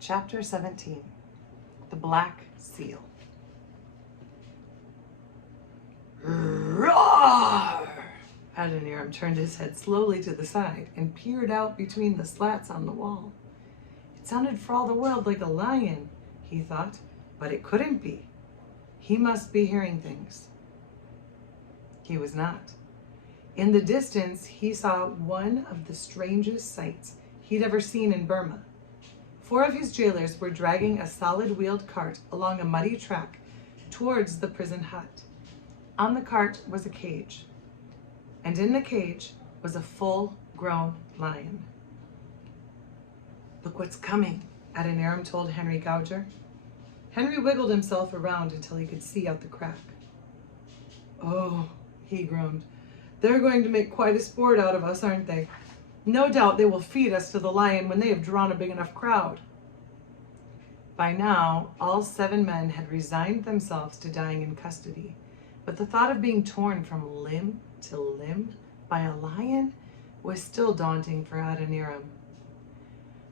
Chapter 17. The Black Seal. Roar! Adoniram turned his head slowly to the side and peered out between the slats on the wall. It sounded for all the world like a lion, he thought, but it couldn't be. He must be hearing things. He was not. In the distance, he saw one of the strangest sights he'd ever seen in Burma. 4 of his jailers were dragging a solid wheeled cart along a muddy track towards the prison hut. On the cart was a cage, and in the cage was a full-grown lion. "Look what's coming," Adoniram told Henry Gouger. Henry wiggled himself around until he could see out the crack. "Oh," he groaned, "they're going to make quite a sport out of us, aren't they? No doubt they will feed us to the lion when they have drawn a big enough crowd." By now, all 7 men had resigned themselves to dying in custody, but the thought of being torn from limb to limb by a lion was still daunting for Adoniram.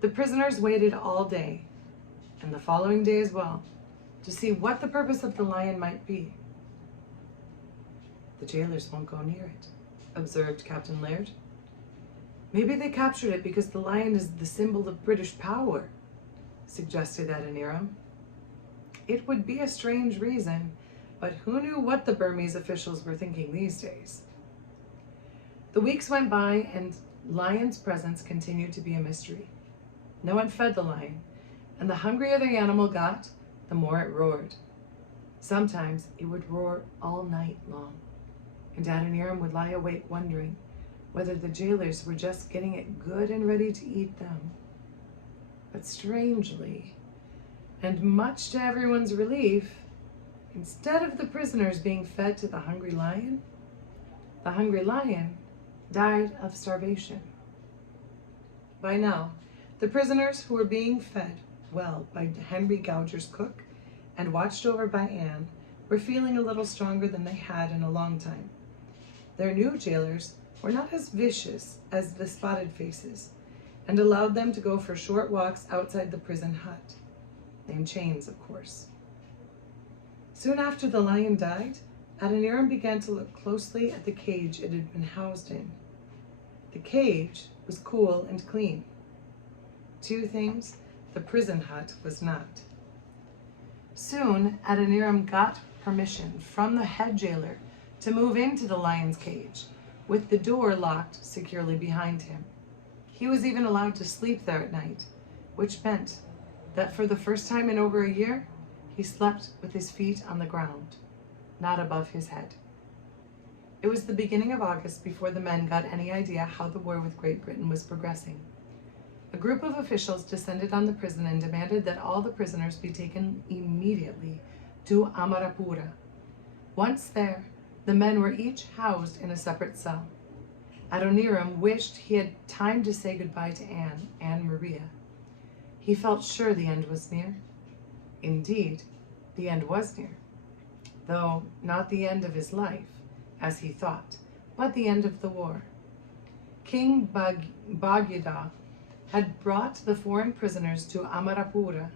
The prisoners waited all day, and the following day as well, to see what the purpose of the lion might be. "The jailers won't go near it," observed Captain Laird. "Maybe they captured it because the lion is the symbol of British power," suggested Adoniram. It would be a strange reason, but who knew what the Burmese officials were thinking these days? The weeks went by, and lion's presence continued to be a mystery. No one fed the lion, and the hungrier the animal got, the more it roared. Sometimes it would roar all night long, and Adoniram would lie awake wondering whether the jailers were just getting it good and ready to eat them. But strangely, and much to everyone's relief, instead of the prisoners being fed to the hungry lion died of starvation. By now, the prisoners who were being fed well by Henry Gouger's cook and watched over by Anne were feeling a little stronger than they had in a long time. Their new jailers were not as vicious as the spotted faces, and allowed them to go for short walks outside the prison hut, in chains, of course. Soon after the lion died, Adoniram began to look closely at the cage it had been housed in. The cage was cool and clean. 2 things the prison hut was not. Soon, Adoniram got permission from the head jailer to move into the lion's cage, with the door locked securely behind him. He was even allowed to sleep there at night, which meant that for the first time in over a year, he slept with his feet on the ground, not above his head. It was the beginning of August before the men got any idea how the war with Great Britain was progressing. A group of officials descended on the prison and demanded that all the prisoners be taken immediately to Amarapura. Once there, the men were each housed in a separate cell. Adoniram wished he had time to say goodbye to Anne Maria. He felt sure the end was near. Indeed, the end was near, though not the end of his life, as he thought, but the end of the war. King Bagyada had brought the foreign prisoners to Amarapura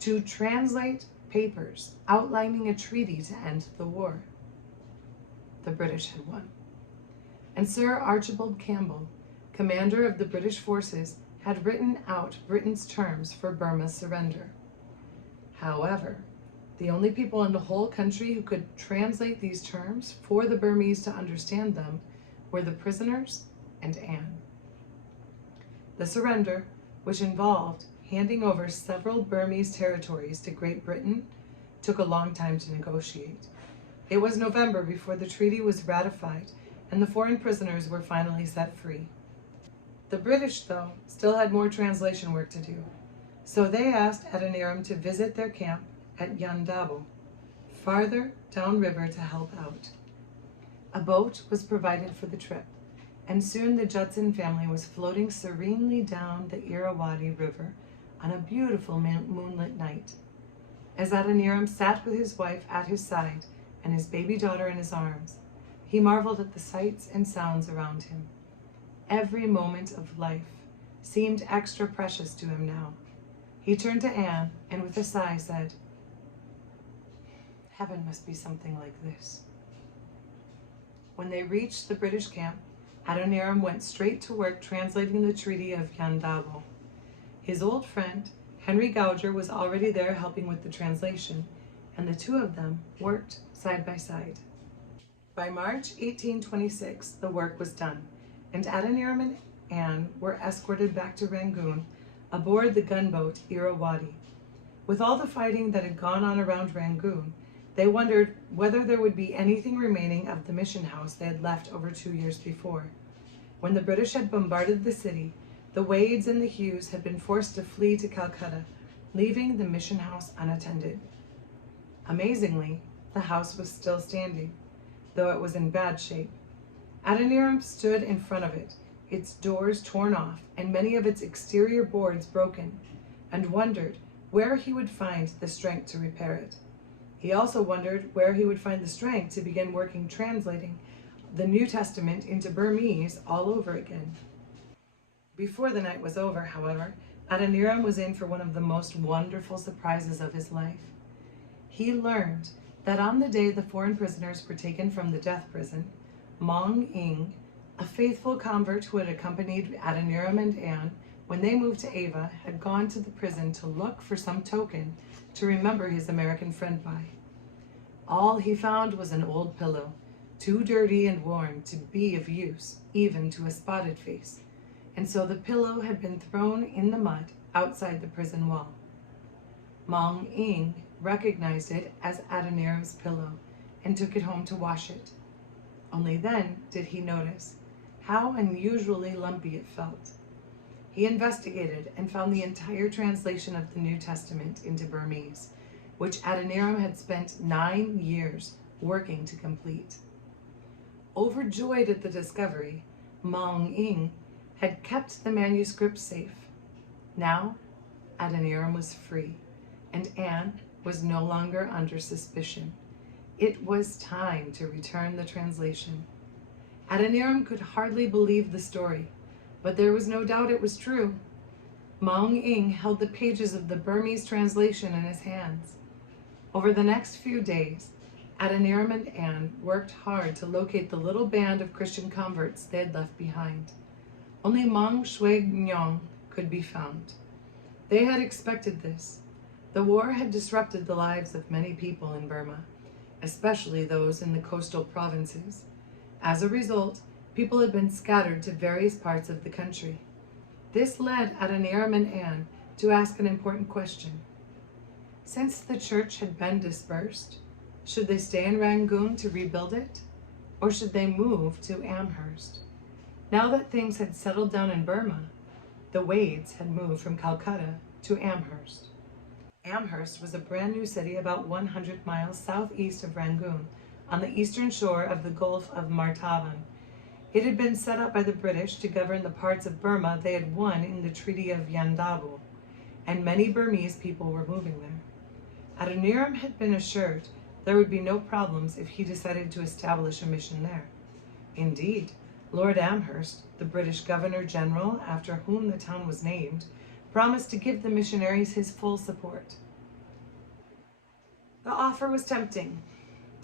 to translate papers outlining a treaty to end the war. The British had won, and Sir Archibald Campbell, commander of the British forces, had written out Britain's terms for Burma's surrender. However, the only people in the whole country who could translate these terms for the Burmese to understand them were the prisoners and Anne. The surrender, which involved handing over several Burmese territories to Great Britain, took a long time to negotiate. It was November before the treaty was ratified and the foreign prisoners were finally set free. The British, though, still had more translation work to do, so they asked Adoniram to visit their camp at Yandabo, farther downriver, to help out. A boat was provided for the trip, and soon the Judson family was floating serenely down the Irrawaddy River on a beautiful moonlit night. As Adoniram sat with his wife at his side and his baby daughter in his arms, he marveled at the sights and sounds around him. Every moment of life seemed extra precious to him now. He turned to Anne and with a sigh said, "Heaven must be something like this." When they reached the British camp, Adoniram went straight to work translating the Treaty of Yandabo. His old friend, Henry Gouger, was already there helping with the translation, and the two of them worked side by side. By March 1826, the work was done, and Adoniram and Anne were escorted back to Rangoon aboard the gunboat Irrawaddy. With all the fighting that had gone on around Rangoon, they wondered whether there would be anything remaining of the mission house they had left over 2 years before. When the British had bombarded the city, the Wades and the Hughes had been forced to flee to Calcutta, leaving the mission house unattended. Amazingly, the house was still standing, though it was in bad shape. Adoniram stood in front of it, its doors torn off and many of its exterior boards broken, and wondered where he would find the strength to repair it. He also wondered where he would find the strength to begin working translating the New Testament into Burmese all over again. Before the night was over, however, Adoniram was in for one of the most wonderful surprises of his life. He learned that on the day the foreign prisoners were taken from the death prison, Maung Ing, a faithful convert who had accompanied Adoniram and Anne when they moved to Ava, had gone to the prison to look for some token to remember his American friend by. All he found was an old pillow, too dirty and worn to be of use, even to a spotted face, and so the pillow had been thrown in the mud outside the prison wall. Maung Ing recognized it as Adoniram's pillow and took it home to wash it. Only then did he notice how unusually lumpy it felt. He investigated and found the entire translation of the New Testament into Burmese, which Adoniram had spent 9 years working to complete. Overjoyed at the discovery, Maung Ing had kept the manuscript safe. Now, Adoniram was free, and Anne was no longer under suspicion. It was time to return the translation. Adoniram could hardly believe the story, but there was no doubt it was true. Maung Ing held the pages of the Burmese translation in his hands. Over the next few days, Adoniram and Anne worked hard to locate the little band of Christian converts they had left behind. Only Maung Shwe Nyong could be found. They had expected this. The war had disrupted the lives of many people in Burma, especially those in the coastal provinces. As a result, people had been scattered to various parts of the country. This led Adoniram and Anne to ask an important question. Since the church had been dispersed, should they stay in Rangoon to rebuild it, or should they move to Amherst? Now that things had settled down in Burma, the Wades had moved from Calcutta to Amherst. Amherst was a brand new city about 100 miles southeast of Rangoon, on the eastern shore of the Gulf of Martaban. It had been set up by the British to govern the parts of Burma they had won in the Treaty of Yandabo, and many Burmese people were moving there. Adoniram had been assured there would be no problems if he decided to establish a mission there. Indeed, Lord Amherst, the British Governor-General after whom the town was named, promised to give the missionaries his full support. The offer was tempting.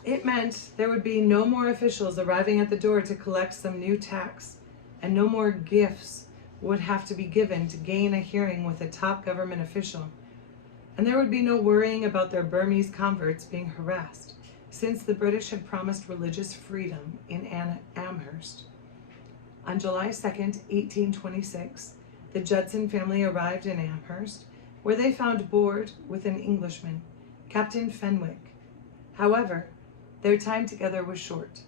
It meant there would be no more officials arriving at the door to collect some new tax, and no more gifts would have to be given to gain a hearing with a top government official. And there would be no worrying about their Burmese converts being harassed, since the British had promised religious freedom in Amherst. On July 2nd, 1826, the Judson family arrived in Amherst, where they found board with an Englishman, Captain Fenwick. However, their time together was short.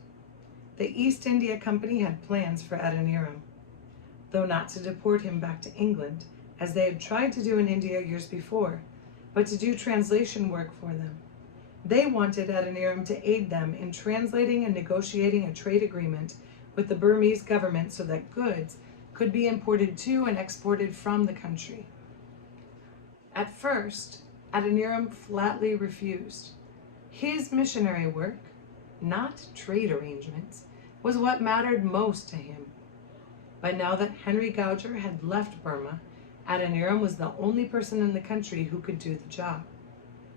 The East India Company had plans for Adoniram, though not to deport him back to England, as they had tried to do in India years before, but to do translation work for them. They wanted Adoniram to aid them in translating and negotiating a trade agreement with the Burmese government so that goods could be imported to and exported from the country. At first, Adoniram flatly refused. His missionary work, not trade arrangements, was what mattered most to him. But now that Henry Gouger had left Burma, Adoniram was the only person in the country who could do the job.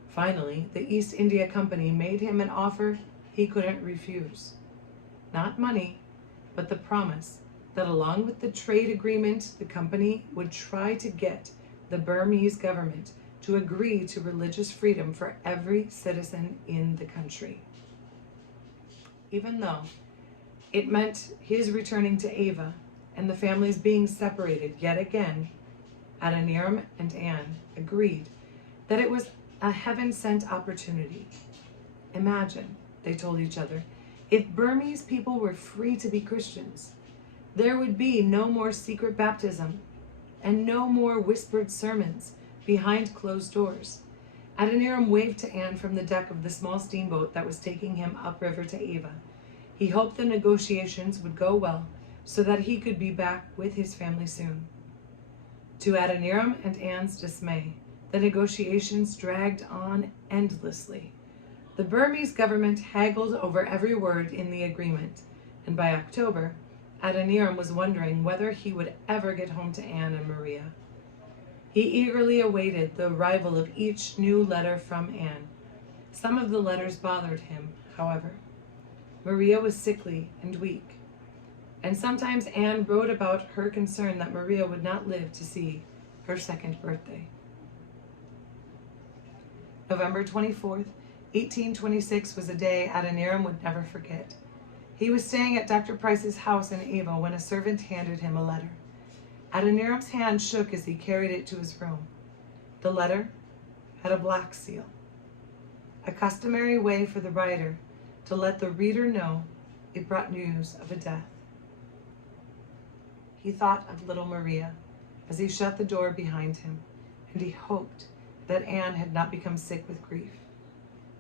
Finally, the East India Company made him an offer he couldn't refuse. Not money, but the promise that along with the trade agreement, the company would try to get the Burmese government to agree to religious freedom for every citizen in the country. Even though it meant his returning to Ava and the families being separated yet again, Adoniram and Anne agreed that it was a heaven-sent opportunity. Imagine, they told each other, if Burmese people were free to be Christians, there would be no more secret baptism and no more whispered sermons behind closed doors. Adoniram waved to Anne from the deck of the small steamboat that was taking him upriver to Ava. He hoped the negotiations would go well so that he could be back with his family soon. To Adoniram and Anne's dismay, the negotiations dragged on endlessly. The Burmese government haggled over every word in the agreement, and by October, Adoniram was wondering whether he would ever get home to Anne and Maria. He eagerly awaited the arrival of each new letter from Anne. Some of the letters bothered him, however. Maria was sickly and weak, and sometimes Anne wrote about her concern that Maria would not live to see her second birthday. November 24th, 1826 was a day Adoniram would never forget. He was staying at Dr. Price's house in Ava when a servant handed him a letter. Adoniram's hand shook as he carried it to his room. The letter had a black seal, a customary way for the writer to let the reader know it brought news of a death. He thought of little Maria as he shut the door behind him, and he hoped that Anne had not become sick with grief.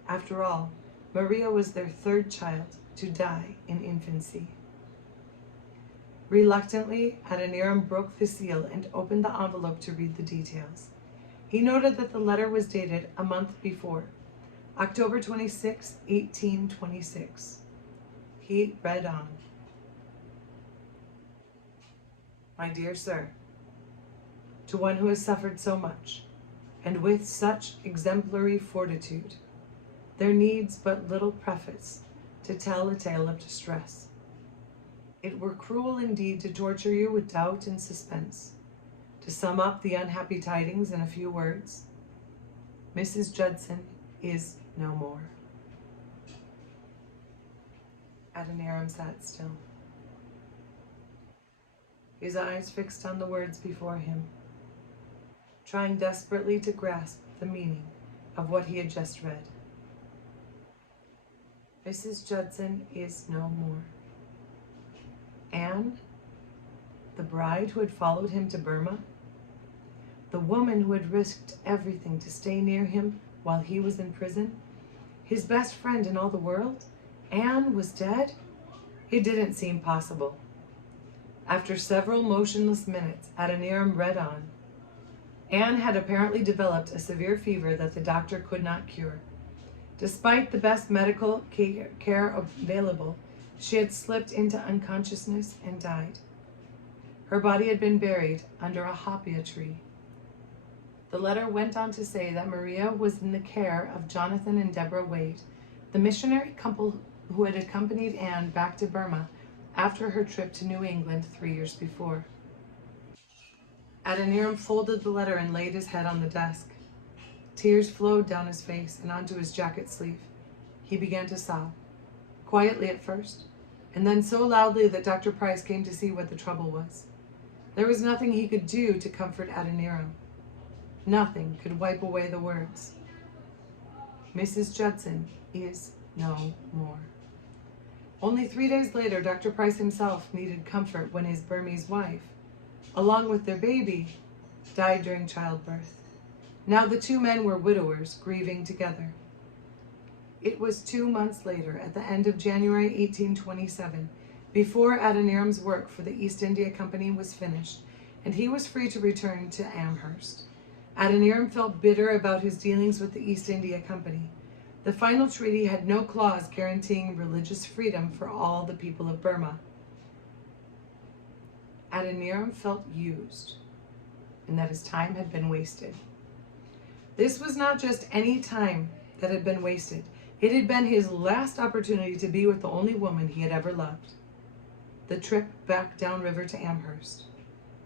After all, Maria was their third child to die in infancy. Reluctantly, Adoniram broke the seal and opened the envelope to read the details. He noted that the letter was dated a month before, October 26, 1826. He read on. My dear sir, to one who has suffered so much, and with such exemplary fortitude, there needs but little preface to tell a tale of distress. It were cruel indeed to torture you with doubt and suspense. To sum up the unhappy tidings in a few words, Mrs. Judson is no more. Adoniram sat still, his eyes fixed on the words before him, trying desperately to grasp the meaning of what he had just read. Mrs. Judson is no more. Anne, the bride who had followed him to Burma, the woman who had risked everything to stay near him while he was in prison, his best friend in all the world, Anne was dead? It didn't seem possible. After several motionless minutes, Adoniram read on. Anne had apparently developed a severe fever that the doctor could not cure. Despite the best medical care available, she had slipped into unconsciousness and died. Her body had been buried under a hopia tree. The letter went on to say that Maria was in the care of Jonathan and Deborah Wade, the missionary couple who had accompanied Anne back to Burma after her trip to New England 3 years before. Adoniram folded the letter and laid his head on the desk. Tears flowed down his face and onto his jacket sleeve. He began to sob, quietly at first, and then so loudly that Dr. Price came to see what the trouble was. There was nothing he could do to comfort Adoniram. Nothing could wipe away the words. Mrs. Judson is no more. Only 3 days later, Dr. Price himself needed comfort when his Burmese wife, along with their baby, died during childbirth. Now the two men were widowers, grieving together. It was 2 months later, at the end of January 1827, before Adoniram's work for the East India Company was finished, and he was free to return to Amherst. Adoniram felt bitter about his dealings with the East India Company. The final treaty had no clause guaranteeing religious freedom for all the people of Burma. Adoniram felt used and that his time had been wasted. This was not just any time that had been wasted. It had been his last opportunity to be with the only woman he had ever loved. The trip back downriver to Amherst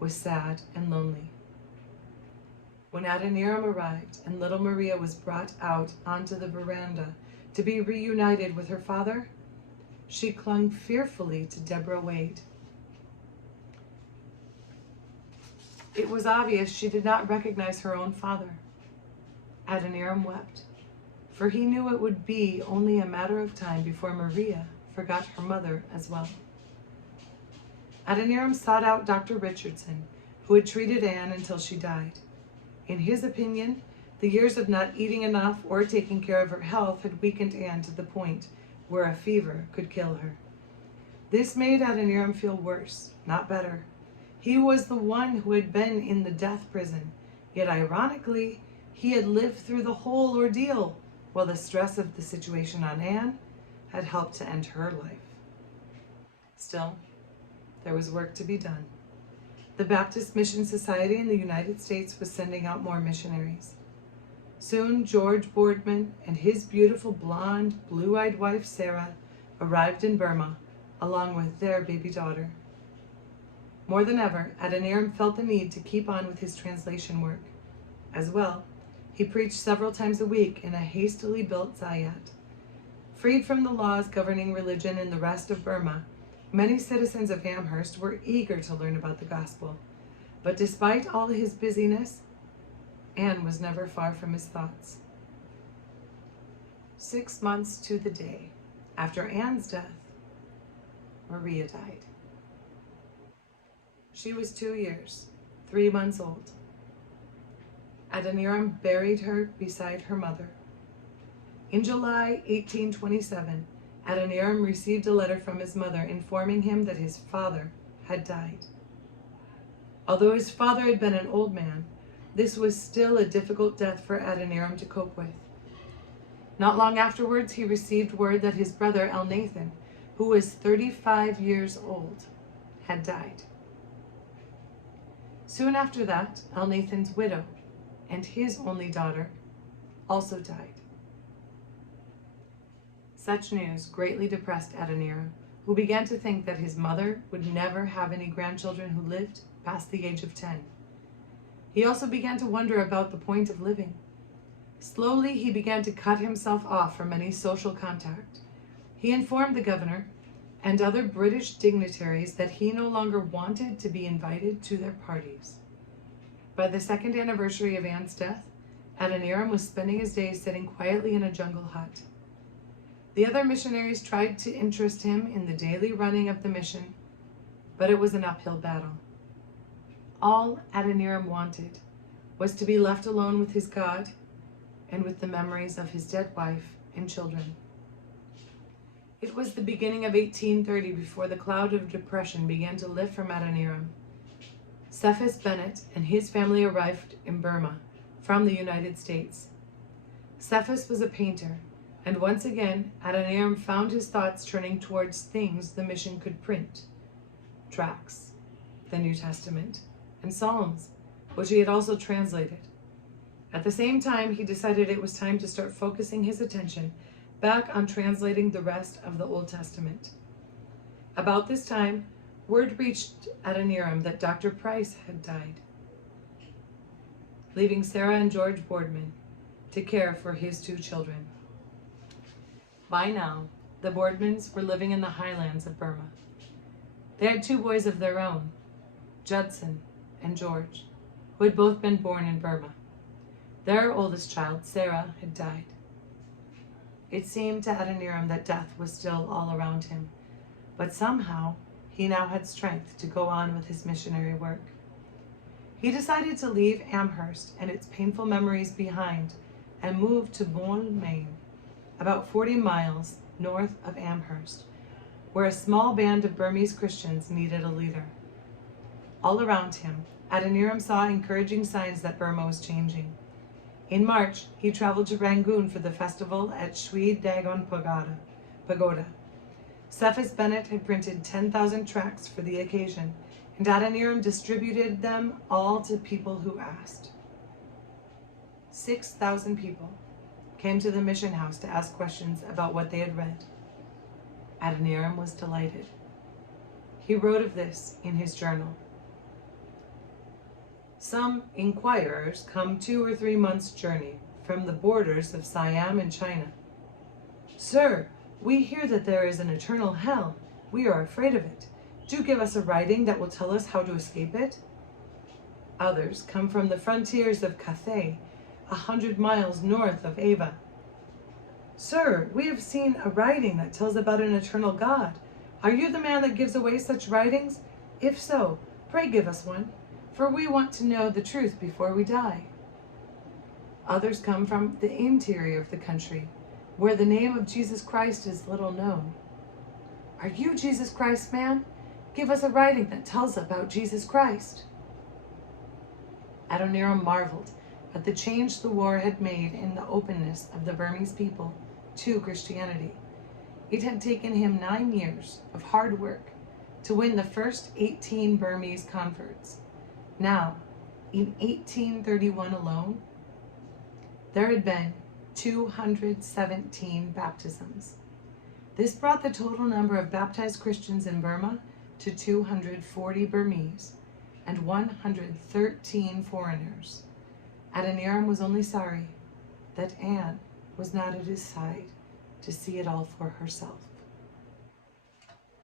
was sad and lonely. When Adoniram arrived and little Maria was brought out onto the veranda to be reunited with her father, she clung fearfully to Deborah Wade. It was obvious she did not recognize her own father. Adoniram wept, for he knew it would be only a matter of time before Maria forgot her mother as well. Adoniram sought out Dr. Richardson, who had treated Anne until she died. In his opinion, the years of not eating enough or taking care of her health had weakened Anne to the point where a fever could kill her. This made Adoniram feel worse, not better. He was the one who had been in the death prison, yet ironically, he had lived through the whole ordeal, while the stress of the situation on Anne had helped to end her life. Still, there was work to be done. The Baptist Mission Society in the United States was sending out more missionaries. Soon, George Boardman and his beautiful blonde, blue-eyed wife, Sarah, arrived in Burma, along with their baby daughter. More than ever, Adoniram felt the need to keep on with his translation work. As well, he preached several times a week in a hastily built zayat. Freed from the laws governing religion in the rest of Burma, many citizens of Amherst were eager to learn about the gospel. But despite all his busyness, Anne was never far from his thoughts. 6 months to the day after Anne's death, Maria died. She was 2 years, 3 months old. Adoniram buried her beside her mother. In July 1827, Adoniram received a letter from his mother informing him that his father had died. Although his father had been an old man, this was still a difficult death for Adoniram to cope with. Not long afterwards, he received word that his brother Elnathan, who was 35 years old, had died. Soon after that, Elnathan's widow and his only daughter also died. Such news greatly depressed Adoniram, who began to think that his mother would never have any grandchildren who lived past the age of 10. He also began to wonder about the point of living. Slowly, he began to cut himself off from any social contact. He informed the governor and other British dignitaries that he no longer wanted to be invited to their parties. By the 2nd anniversary of Anne's death, Adoniram was spending his days sitting quietly in a jungle hut. The other missionaries tried to interest him in the daily running of the mission, but it was an uphill battle. All Adoniram wanted was to be left alone with his God and with the memories of his dead wife and children. It was the beginning of 1830 before the cloud of depression began to lift from Adoniram. Cephas Bennett and his family arrived in Burma from the United States. Cephas was a painter, and once again, Adoniram found his thoughts turning towards things the mission could print: tracts, the New Testament, and Psalms, which he had also translated. At the same time, he decided it was time to start focusing his attention back on translating the rest of the Old Testament. About this time, word reached Adoniram that Dr. Price had died, leaving Sarah and George Boardman to care for his 2 children. By now, the Boardmans were living in the highlands of Burma. They had 2 boys of their own, Judson and George, who had both been born in Burma. Their oldest child, Sarah, had died. It seemed to Adoniram that death was still all around him, but somehow he now had strength to go on with his missionary work. He decided to leave Amherst and its painful memories behind and move to Benge, Maine, about 40 miles north of Amherst, where a small band of Burmese Christians needed a leader. All around him, Adoniram saw encouraging signs that Burma was changing. In March, he traveled to Rangoon for the festival at Shwe Dagon Pagoda. Cephas Bennett had printed 10,000 tracts for the occasion, and Adoniram distributed them all to people who asked. 6,000 people came to the mission house to ask questions about what they had read. Adoniram was delighted. He wrote of this in his journal. Some inquirers come 2 or 3 months' journey from the borders of Siam and China. Sir, we hear that there is an eternal hell. We are afraid of it. Do give us a writing that will tell us how to escape it. Others come from the frontiers of Cathay, 100 miles north of Ava. Sir, we have seen a writing that tells about an eternal God. Are you the man that gives away such writings? If so, pray give us one, for we want to know the truth before we die. Others come from the interior of the country, where the name of Jesus Christ is little known. Are you Jesus Christ, man? Give us a writing that tells about Jesus Christ. Adoniram marveled at the change the war had made in the openness of the Burmese people to Christianity. It had taken him 9 years of hard work to win the first 18 Burmese converts. Now, in 1831 alone, there had been 217 baptisms. This brought the total number of baptized Christians in Burma to 240 Burmese and 113 foreigners. Adoniram was only sorry that Anne was not at his side to see it all for herself.